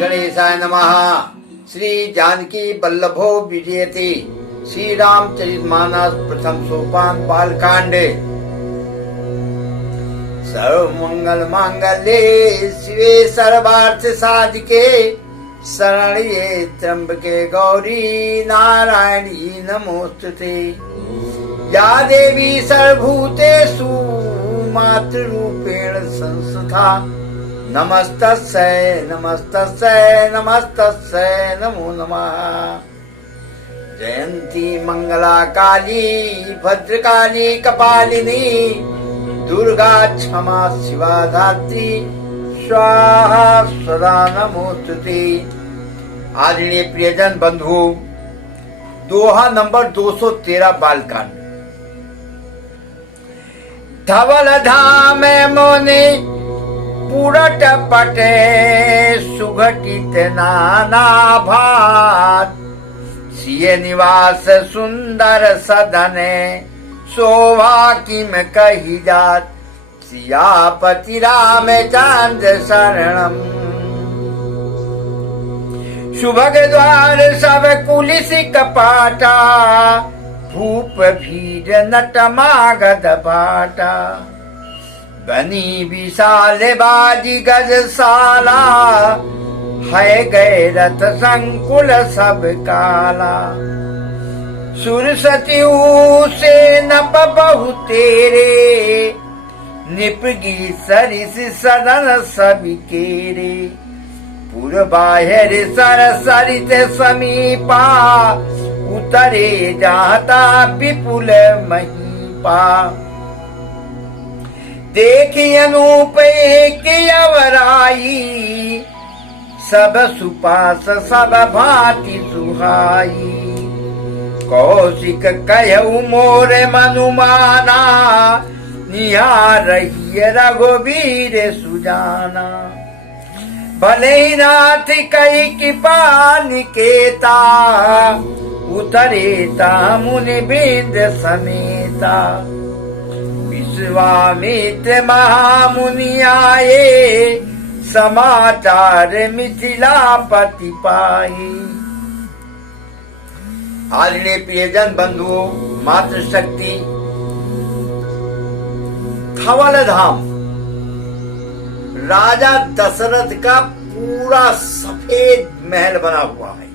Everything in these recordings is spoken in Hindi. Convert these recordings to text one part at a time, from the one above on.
गणेशाय नमः। श्री जानकी वल्लभो विजयते। श्री रामचरितमानस प्रथम सोपान बालकांड। सर्वमंगल मांगल्ये शिवे सर्वार्थ साधिके शरण्ये त्र्यंबके गौरी नारायणी नमोस्तुते। या देवी सर्वभूतेषु मातृरूपेण संस्थिता नमस्तस्यै नमस्तस्यै नमस्तस्यै नमो नमः। जयंती मंगला काली भद्रकाली कपालिनी दुर्गा क्षमा शिवा धात्री स्वाहा सदा नमोस्तुते। आदरणीय प्रियजन बंधु, दोहा नंबर 213 बालकांड। धवल धाम मोने पुरट पटे सुघटित नाना भात सिय निवास सुंदर सदने शोभा किम कही जात। सियापति राम चंद्र शरणम सुभग द्वार सब कुलिस कपाटा भूप भीर नट मागध पाटा। बनी विशाल बाजी गजशाला है गए रथ संकुल सब काला। सुरसती से नप बहु तेरे निपगी सरिस सदन सब केरे। पूर्वाहर सर सरित समीपा उतरे जाता विपुल महीपा। देखी अनूप एक अवराई सब सुपास सब भांति सुहाई। कौशिक कहु मोर मनुमाना निहार रही रघुवीर सुजाना। भले ही नाथ कही कि पानिकेता उतरेता मुनि बिंद समेता। विश्वामित्र महामुनि आए समाचार मिथिलापति पाए। आदरणीय प्रियजन बंधुओं, मातृशक्ति धवल धाम राजा दशरथ का पूरा सफेद महल बना हुआ है।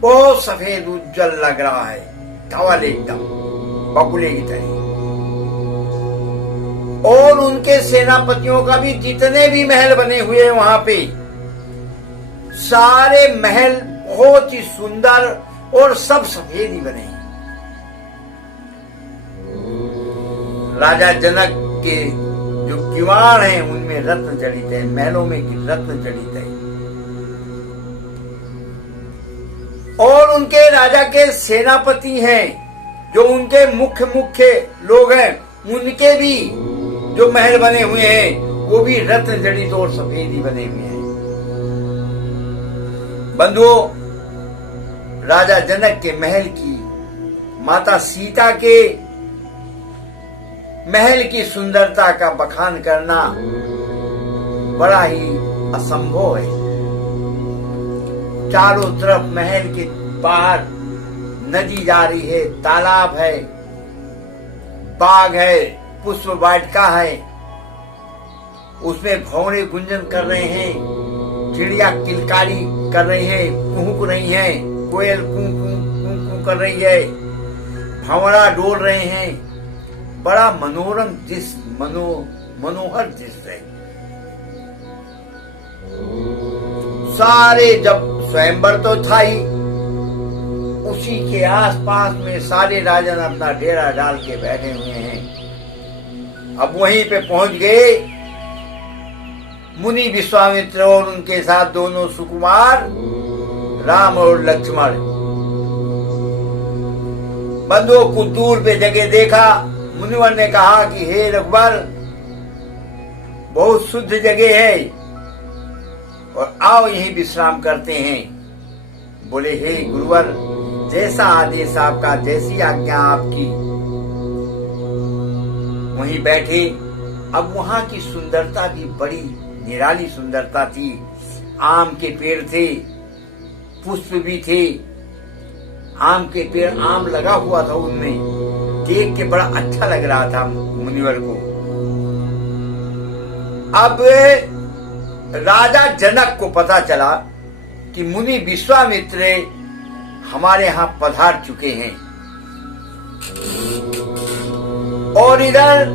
बहुत सफेद उज्जवल लग रहा है, धवल एकदम बकुले की तरह। और उनके सेनापतियों का भी जितने भी महल बने हुए हैं वहां पे सारे महल बहुत ही सुंदर और सब सफेद ही बने हैं। राजा जनक के जो किवाड़ हैं उनमें रत्न जड़ित है, महलों में रत्न जड़ित है। और उनके राजा के सेनापति हैं जो उनके मुख्य लोग हैं, उनके भी जो महल बने हुए हैं वो भी रत्न जड़ित और सफेद ही बने हुए हैं। बंधुओं, राजा जनक के महल की माता सीता के महल की सुंदरता का बखान करना बड़ा ही असंभव है। चारों तरफ महल के बाहर नदी जा रही है, तालाब है, बाग है, पुष्प वाटिका है। उसमें भौरे गुंजन कर रहे हैं, चिड़िया किलकारी कर रही है, कुहुक रही है, कोयल कू कू कू कू कर रही है, भंवरा डोल रहे हैं। बड़ा मनोरम दृश्य, मनोहर दृश्य है। सारे जब स्वयंवर तो था ही, उसी के आसपास में सारे राजन अपना डेरा डाल के बैठे हुए हैं। अब वहीं पे पहुंच गए मुनि विश्वामित्र और उनके साथ दोनों सुकुमार राम और लक्ष्मण। बंधुओं, कुछ दूर पे जगह देखा। मुनिवर ने कहा कि हे रघुवर, बहुत शुद्ध जगह है और आओ यहीं विश्राम करते हैं। बोले हे गुरुवर, जैसा आदेश आपका, जैसी आज्ञा आपकी। वहीं बैठे। अब वहां की सुंदरता भी बड़ी निराली सुंदरता थी। आम के पेड़ थे, पुष्प भी थे, आम के पेड़, आम लगा हुआ था उनमें, देख के बड़ा अच्छा लग रहा था मुनिवर को। अब राजा जनक को पता चला कि मुनि विश्वामित्र हमारे यहां पधार चुके हैं, और इधर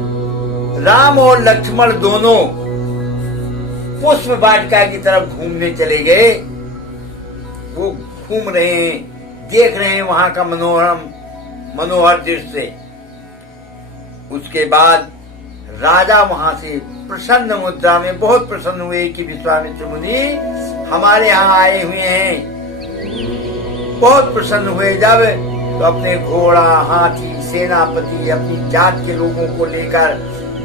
राम और लक्ष्मण दोनों पुष्प वाटिका की तरफ घूमने चले गए। वो घूम रहे हैं, देख रहे हैं वहां का मनोहर दृश्य। उसके बाद राजा वहां से प्रसन्न मुद्रा में बहुत प्रसन्न हुए कि विश्वामित्र मुनि हमारे यहाँ आए हुए हैं। बहुत प्रसन्न हुए जब तो अपने घोड़ा, हाथी, सेनापति, अपनी जात के लोगों को लेकर,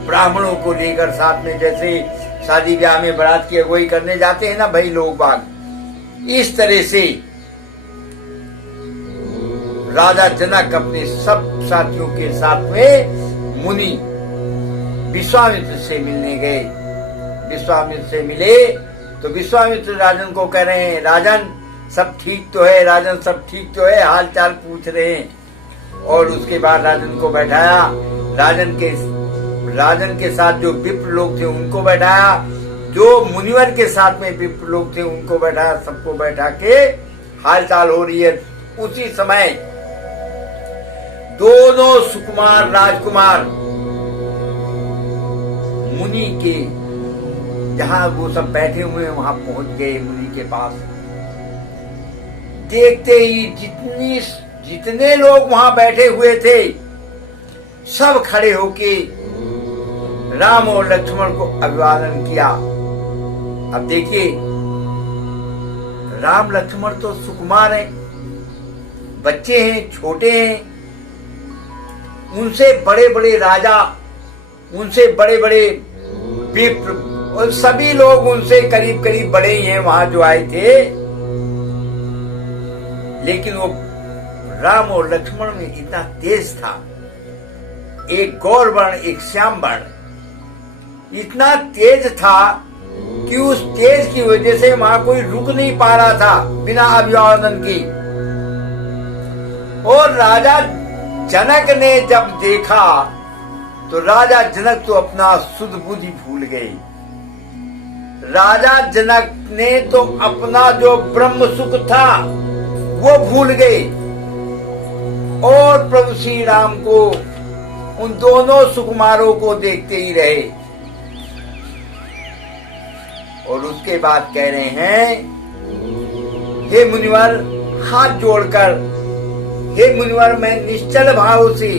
ब्राह्मणों को लेकर साथ में, जैसे शादी ब्याह में बारात की अगुवाई करने जाते हैं ना भाई लोग बाग, इस तरह से राजा जनक अपने सब साथियों के साथ में मुनि विश्वामित्र से मिलने गए। विश्वामित्र से मिले तो विश्वामित्र राजन को कह रहे हैं, राजन सब ठीक तो है, राजन सब ठीक तो है, हाल चाल पूछ रहे हैं। और उसके बाद राजन को बैठाया, राजन के साथ जो विप्र लोग थे उनको बैठाया, जो मुनिवर के साथ में विप्र लोग थे उनको बैठाया, सबको बैठा के हाल चाल हो रही है। उसी समय दोनों सुकुमार राजकुमार मुनि के जहां वो सब बैठे हुए हैं वहां पहुंच गए मुनि के पास। देखते ही जितने लोग वहां बैठे हुए थे सब खड़े होके राम और लक्ष्मण को अभिवादन किया। अब देखिए, राम लक्ष्मण तो सुकुमार हैं, बच्चे हैं, छोटे हैं, उनसे बड़े बड़े राजा, उनसे बड़े बड़े विप्र और सभी लोग उनसे करीब करीब बड़े ही हैं वहां जो आए थे। लेकिन वो राम और लक्ष्मण में इतना तेज था, एक गौर वर्ण एक श्याम वर्ण, इतना तेज था कि उस तेज की वजह से वहां कोई रुक नहीं पा रहा था बिना अभिवादन के। और राजा जनक ने जब देखा तो राजा जनक तो अपना सुध बुद्धि भूल गए। राजा जनक ने तो अपना जो ब्रह्म सुख था वो भूल गए और प्रभु श्री राम को, उन दोनों सुकुमारों को देखते ही रहे। और उसके बाद कह रहे हैं, हे मुनिवर, हाथ जोड़कर, हे मुनिवर, मैं निश्चल भाव से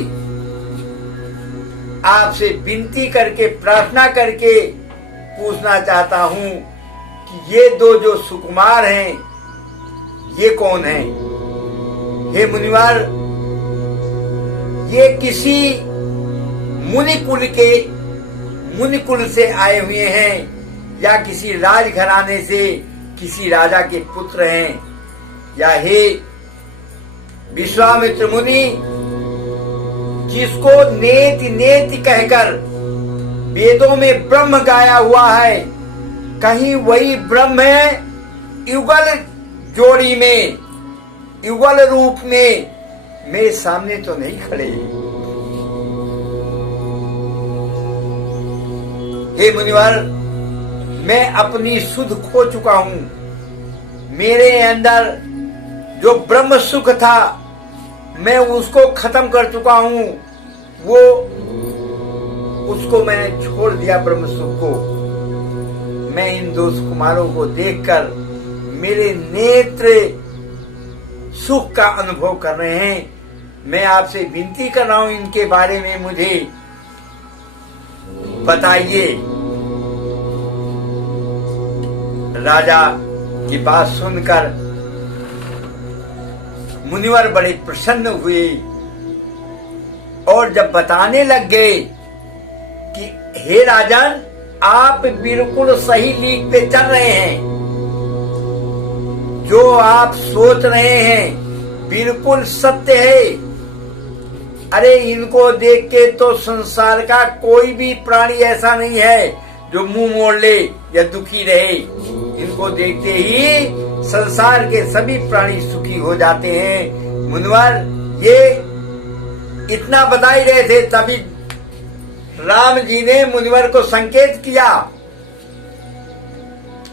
आपसे विनती करके, प्रार्थना करके पूछना चाहता हूं कि ये दो जो सुकुमार हैं ये कौन हैं? हे मुनिवर, ये किसी मुनिकुल से आए हुए हैं या किसी राजघराने से किसी राजा के पुत्र हैं, या हे विश्वामित्र मुनि, जिसको नेति नेति कहकर वेदों में ब्रह्म गाया हुआ है, कहीं वही ब्रह्म है युगल जोड़ी में, युगल रूप में मेरे सामने तो नहीं खड़े। हे मुनिवर, मैं अपनी सुध खो चुका हूं। मेरे अंदर जो ब्रह्म सुख था मैं उसको खत्म कर चुका हूं, वो उसको मैंने छोड़ दिया ब्रह्म सुख को। मैं इन दो कुमारों को देखकर मेरे नेत्र सुख का अनुभव कर रहे हैं। मैं आपसे विनती कर रहा हूं, इनके बारे में मुझे बताइए। राजा की बात सुनकर मुनिवर बड़े प्रसन्न हुए और जब बताने लग गए कि हे राजन, आप बिल्कुल सही लीक पे चल रहे हैं, जो आप सोच रहे हैं बिल्कुल सत्य है। अरे इनको देख के तो संसार का कोई भी प्राणी ऐसा नहीं है जो मुंह मोड़ ले या दुखी रहे, इनको देखते ही संसार के सभी प्राणी सुखी हो जाते हैं। मुनिवर ये इतना बता ही रहे थे, तभी राम जी ने मुनिवर को संकेत किया।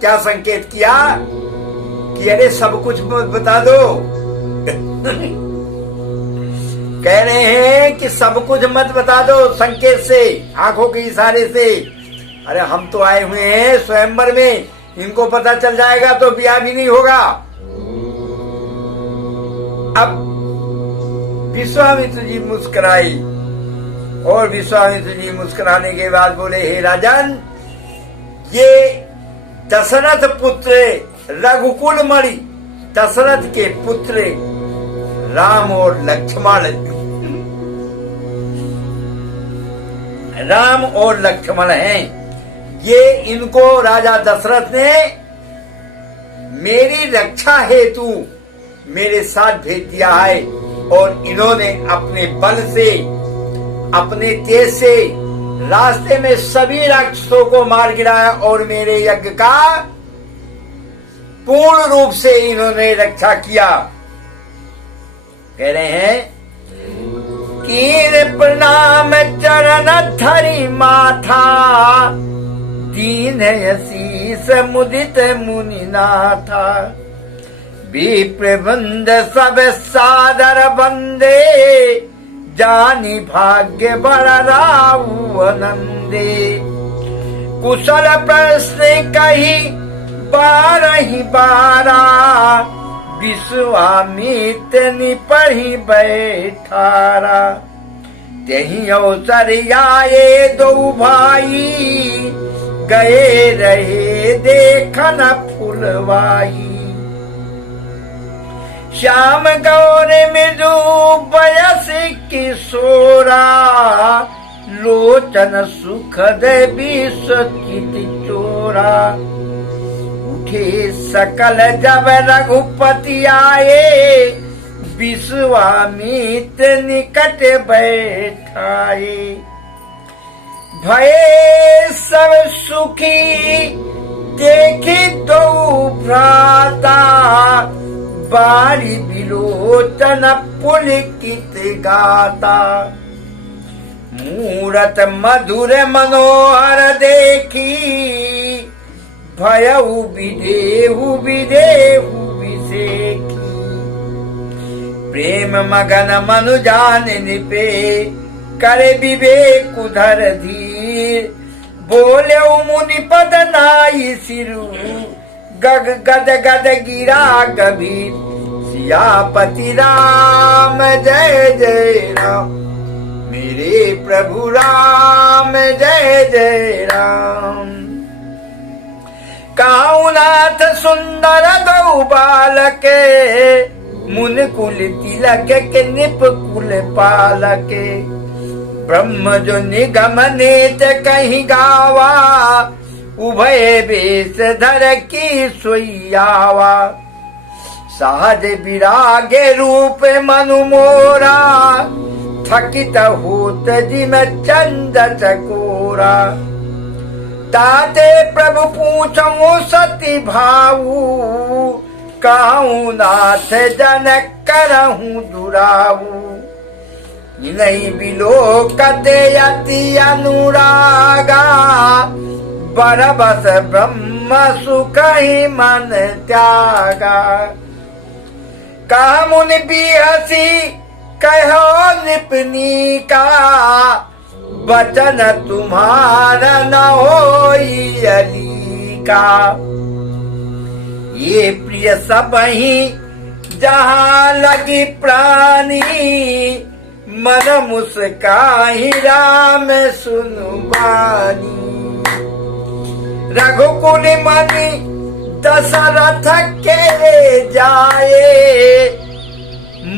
क्या संकेत किया कि अरे सब कुछ बता दो। कह रहे हैं कि सब कुछ मत बता दो संकेत से, आंखों के इशारे से। अरे हम तो आए हुए हैं स्वयंवर में, इनको पता चल जाएगा तो ब्याह भी नहीं होगा। अब विश्वामित्र जी मुस्कुराई और विश्वामित्र जी मुस्कुराने के बाद बोले, हे राजन, ये दशरथ पुत्र रघुकुल मणि, दशरथ के पुत्र राम और लक्ष्मण, राम और लक्ष्मण हैं। ये इनको राजा दशरथ ने मेरी रक्षा हेतु मेरे साथ भेज दिया है और इन्होंने अपने बल से, अपने तेज से रास्ते में सभी राक्षसों को मार गिराया और मेरे यज्ञ का पूर्ण रूप से इन्होंने रक्षा किया। कह रहे हैं, कीर प्रणाम चरण धरि माथा, दीन शीस मुदित मुनिनाथा, विप्र वृंद सब सादर बंदे, जानी भाग्य बड़ राहु आनंदे। कुशल प्रश्न कही बारहि बारा, विश्वामित्र निपहि बैठारा। तेहि अवसर आए दो भाई, गए रहे देखन फुलवाई। श्याम गौर मृदु बयस किशोरा, लोचन सुखद विश्वचित चोरा। उठे सकल जब रघुपति आए, विश्वामित्र निकट बैठाए। भये सब सुखी देखी दो भ्राता, बारी बिलोचन पुलकित गाता। मूरत मधुर मनोहर देखी, भयउ विदेहु विदेहु विसेखी। प्रेम मगन मनु जान निपे, करे विवेक उधर धीर। बोले मुनि पद नाई सिरु, गग गद गद गिरा कबीर। सियापति राम जय जय राम, मेरे प्रभु राम जय जय राम। काउनाथ सुंदर गौ बालके, मुन कुल तिलक के निप कुल पालके। ब्रह्म जो निगम नेत कहीं गावा, उभय बेस धर की सोयावा। सहज विरागे रूप मनु मोरा, थकित होत जिम चंद चकोरा। ताते प्रभु पूछो सती भाऊ, कहूँ नाथ जन करहूँ दुराऊ। नहीं बिलोकते अति अनुरागा, बरबस ब्रह्म सुख ही मन त्यागा। कहा मुनि बिहसी कहो निपनी का, वचन तुम्हारा न होई अली का। ये प्रिय सब ही जहाँ लगी प्राणी, मन मुस्काही राम सुनु बानी। रघुकुल मणि दशरथ के जाए,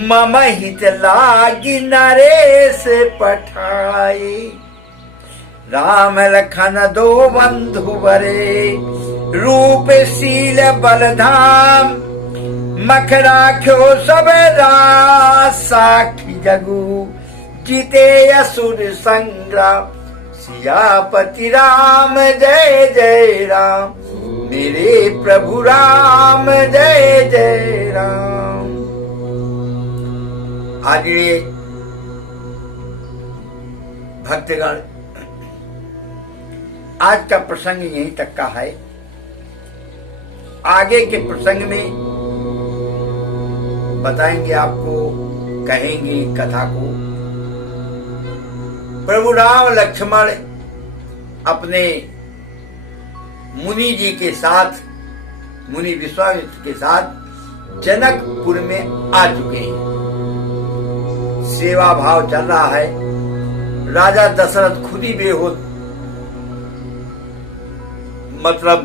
मम हित लागी नरेश पठाए। राम लखन दो बंधु बरे, रूप शील बलधाम। मख राख्यो सब राज साखी जगु, जीते असुर संग्राम। सियापति राम जय जय राम, मेरे प्रभु राम जय जय राम। आदरणीय भक्तगण, आज का प्रसंग यहीं तक का है। आगे के प्रसंग में बताएंगे आपको, कहेंगे कथा को। प्रभु राम लक्ष्मण अपने मुनि जी के साथ, मुनि विश्वामित्र के साथ जनकपुर में आ चुके हैं। सेवा भाव चल रहा है। राजा दशरथ खुद ही बेहोश, मतलब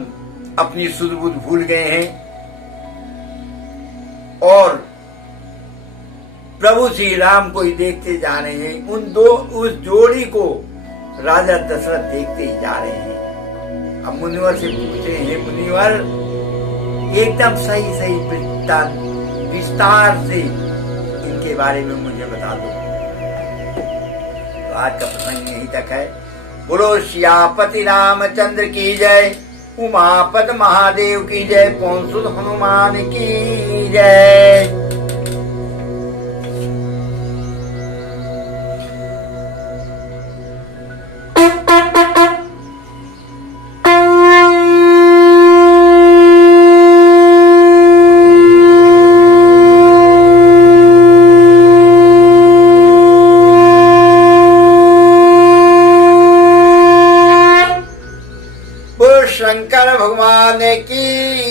अपनी सुध बुध भूल गए हैं और प्रभु श्री राम को ही देखते जा रहे हैं। उस जोड़ी को राजा दशरथ देखते ही जा रहे हैं। अब मुनिवर से पूछते हैं, मुनिवर एकदम सही सही वृत्तांत विस्तार से इनके बारे में मुझे बता दो। तो आज का प्रसंग यहीं तक है। बोलो सियापति रामचंद्र की जय, उमापद महादेव की जय, पवन सुत हनुमान की जय। शंकर भगवान की